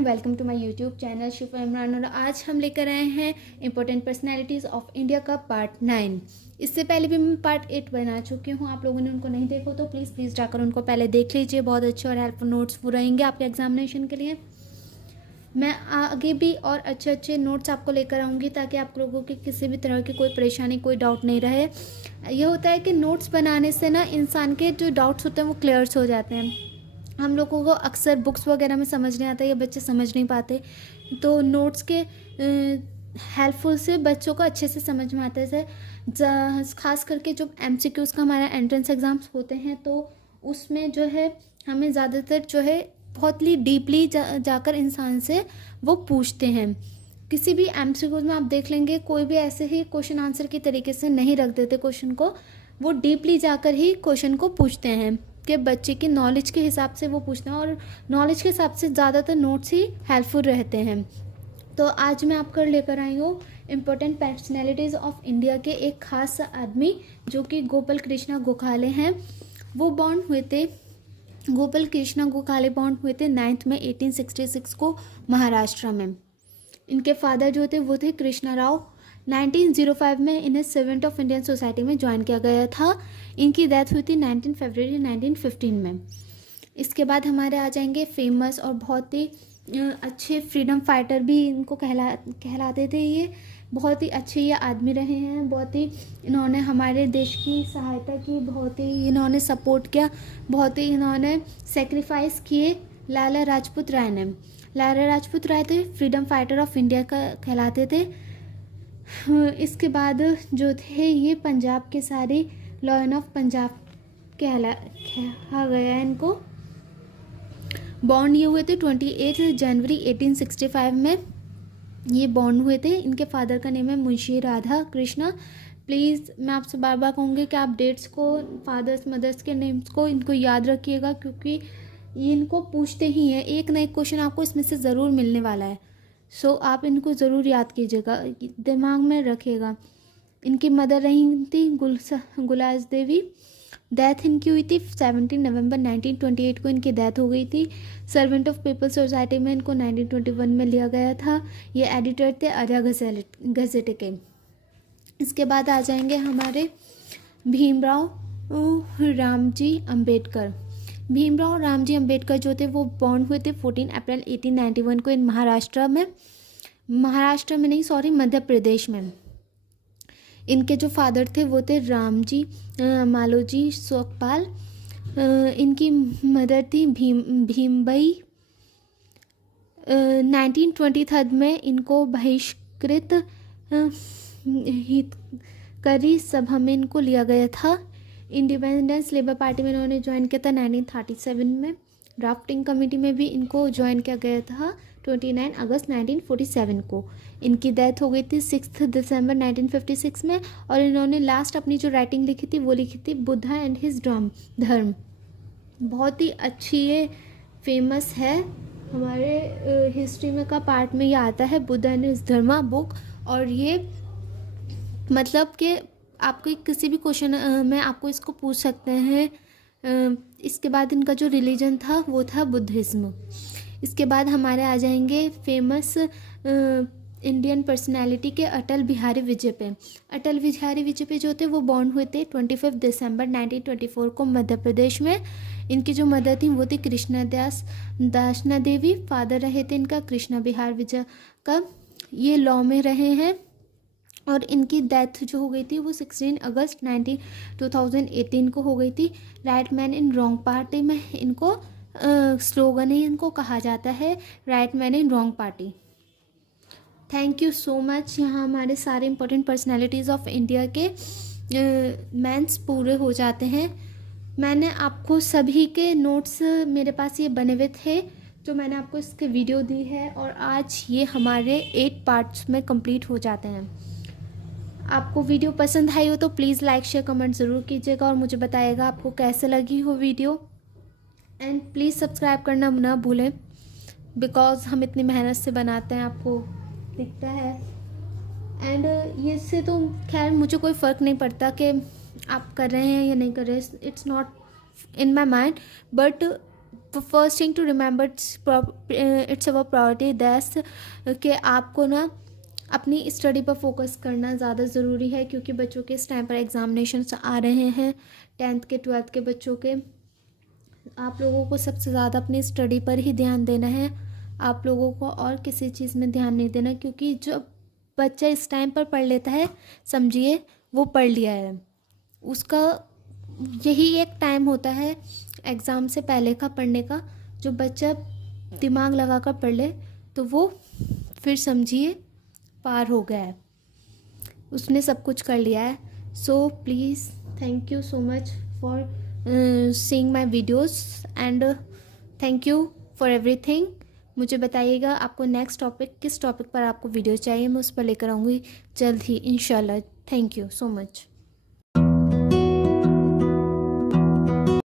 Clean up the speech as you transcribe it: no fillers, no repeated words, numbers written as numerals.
वालेकुम, welcome to my YouTube channel Shifa Imran. और आज हम लेकर आए हैं इंपॉर्टेंट पर्सनालिटीज़ ऑफ इंडिया का पार्ट 9। इससे पहले भी मैं पार्ट 8 बना चुकी हूँ। आप लोगों ने उनको नहीं देखो तो प्लीज़ जाकर उनको पहले देख लीजिए। बहुत अच्छे और हेल्पफुल नोट्स वो रहेंगे आपके एग्जामिनेशन के लिए। मैं आगे भी और अच्छे नोट्स आपको लेकर आऊँगी ताकि आप लोगों की किसी भी तरह की कोई परेशानी, कोई डाउट नहीं रहे। ये होता है कि नोट्स बनाने से ना इंसान के जो डाउट्स होते हैं वो क्लियर्स हो जाते हैं। हम लोगों को अक्सर बुक्स वगैरह में समझ नहीं आता या बच्चे समझ नहीं पाते, तो नोट्स के हेल्पफुल से बच्चों को अच्छे से समझ में आता है। ख़ास करके जो MCQs का हमारा एंट्रेंस एग्ज़ाम्स होते हैं तो उसमें जो है हमें ज़्यादातर जो है बहुत ही डीपली जाकर इंसान से वो पूछते हैं। किसी भी MCQs में आप देख लेंगे कोई भी ऐसे ही क्वेश्चन आंसर की तरीके से नहीं रख देते क्वेश्चन को, वो डीपली जाकर ही क्वेश्चन को पूछते हैं कि बच्चे की नॉलेज के हिसाब से वो पूछते हैं, और नॉलेज के हिसाब से ज़्यादातर नोट्स ही हेल्पफुल रहते हैं। तो आज मैं आपको लेकर आई हूँ इम्पोर्टेंट पर्सनैलिटीज़ ऑफ इंडिया के एक ख़ास आदमी जो कि गोपाल कृष्णा गोखले हैं। वो बॉर्न हुए थे, गोपाल कृष्णा गोखले बॉर्न हुए थे 9 मई 1866 को महाराष्ट्र में। इनके फादर जो थे वो थे कृष्णा राव। 1905 में इन्हें सर्वेंट ऑफ इंडियन सोसाइटी में ज्वाइन किया गया था। इनकी डेथ हुई थी 19 फरवरी 1915 में। इसके बाद हमारे आ जाएंगे फेमस और बहुत ही अच्छे फ्रीडम फाइटर भी इनको कहलाते थे। ये बहुत ही अच्छे ये आदमी रहे हैं। बहुत ही इन्होंने हमारे देश की सहायता की, बहुत ही इन्होंने सपोर्ट किया, बहुत ही इन्होंने सेक्रीफाइस किए। लाला लाजपत राय ने, लाला लाजपत राय थे फ्रीडम फाइटर ऑफ इंडिया का कहलाते थे। इसके बाद जो थे ये पंजाब के सारे लॉयन ऑफ पंजाब कहा गया है इनको। बॉर्न ये हुए थे 28 जनवरी 1865 में ये बॉर्न हुए थे। इनके फादर का नेम है मुंशी राधा कृष्णा। प्लीज़ मैं आपसे बार बार कहूँगी कि आप डेट्स को, फादर्स मदर्स के नेम्स को इनको याद रखिएगा, क्योंकि ये इनको पूछते ही हैं। एक ना एक क्वेश्चन आपको इसमें से ज़रूर मिलने वाला है। सो आप इनको ज़रूर याद कीजिएगा, दिमाग में रखिएगा। इनकी मदर रही थी गुलाज देवी। डेथ इनकी हुई थी 17 नवंबर 1928 को इनकी डेथ हो गई थी। सर्वेंट ऑफ पीपल्स सोसाइटी में इनको 1921 में लिया गया था। ये एडिटर थे आर्या गज़ेट के। इसके बाद आ जाएंगे हमारे भीमराव रामजी अम्बेडकर। भीमराव रामजी अम्बेडकर जो थे वो बॉर्न हुए थे 14 अप्रैल 1891 को इन महाराष्ट्र में नहीं, सॉरी, मध्य प्रदेश में। इनके जो फादर थे वो थे रामजी मालोजी सोकपाल। इनकी मदर थी भीमबाई। 1923 में इनको बहिष्कृत हितकारी सभा में इनको लिया गया था। इंडिपेंडेंस लेबर पार्टी में इन्होंने ज्वाइन किया था 1937 में। ड्राफ्टिंग कमेटी में भी इनको ज्वाइन किया गया था 29 अगस्त 1947 को। इनकी डेथ हो गई थी 6 दिसंबर 1956 में। और इन्होंने लास्ट अपनी जो राइटिंग लिखी थी वो लिखी थी बुद्धा एंड हिज धर्म। बहुत ही अच्छी ये फेमस है, हमारे हिस्ट्री में का पार्ट में ये आता है, बुद्धा एंड हिज धर्म बुक। और ये मतलब कि आपको किसी भी क्वेश्चन में आपको इसको पूछ सकते हैं। इसके बाद इनका जो रिलीजन था वो था बुद्धिज्म। इसके बाद हमारे आ जाएंगे फेमस इंडियन पर्सनालिटी के अटल बिहारी वाजपेयी। अटल बिहारी वाजपेयी जो थे वो बॉर्न हुए थे 25 दिसंबर 1924 को मध्य प्रदेश में। इनकी जो मदर थी वो थी कृष्णा दासना देवी। फादर रहे थे इनका कृष्णा बिहार विजय का। ये लॉ में रहे हैं। और इनकी डेथ जो हो गई थी वो 16 अगस्त 2018 को हो गई थी। Right man in wrong party में इनको स्लोगन ही इनको कहा जाता है, right man in wrong party. Thank you so much. यहाँ हमारे सारे इंपॉर्टेंट पर्सनालिटीज़ ऑफ इंडिया के मेंस पूरे हो जाते हैं। मैंने आपको सभी के नोट्स मेरे पास ये बने हुए थे जो मैंने आपको इसके वीडियो दी है, और आज ये हमारे 8 पार्ट्स में कंप्लीट हो जाते हैं। आपको वीडियो पसंद आई हो तो प्लीज़ लाइक शेयर कमेंट ज़रूर कीजिएगा और मुझे बताइएगा आपको कैसे लगी हो वीडियो। एंड प्लीज़ सब्सक्राइब करना ना भूलें, बिकॉज़ हम इतनी मेहनत से बनाते हैं, आपको दिखता है। एंड ये से तो खैर मुझे कोई फ़र्क नहीं पड़ता कि आप कर रहे हैं या नहीं कर रहे, it's not in my mind, but first thing to remember, it's our priority that's कि आपको ना अपनी स्टडी पर फोकस करना ज़्यादा ज़रूरी है, क्योंकि बच्चों के इस टाइम पर एग्ज़ामिनेशंस आ रहे हैं, 10th के 12th के बच्चों के। आप लोगों को सबसे ज़्यादा अपनी स्टडी पर ही ध्यान देना है, आप लोगों को और किसी चीज़ में ध्यान नहीं देना, क्योंकि जो बच्चा इस टाइम पर पढ़ लेता है, समझिए वो पढ़ लिया है। उसका यही एक टाइम होता है एग्ज़ाम से पहले का पढ़ने का, जो बच्चा दिमाग लगा कर पढ़ ले तो वो फिर समझिए पार हो गया है, उसने सब कुछ कर लिया है। So please thank you so much for seeing my videos and thank you for everything. मुझे बताइएगा आपको नेक्स्ट टॉपिक किस टॉपिक पर आपको वीडियो चाहिए, मैं उस पर लेकर आऊँगी जल्द ही इंशाल्लाह। Thank you so much.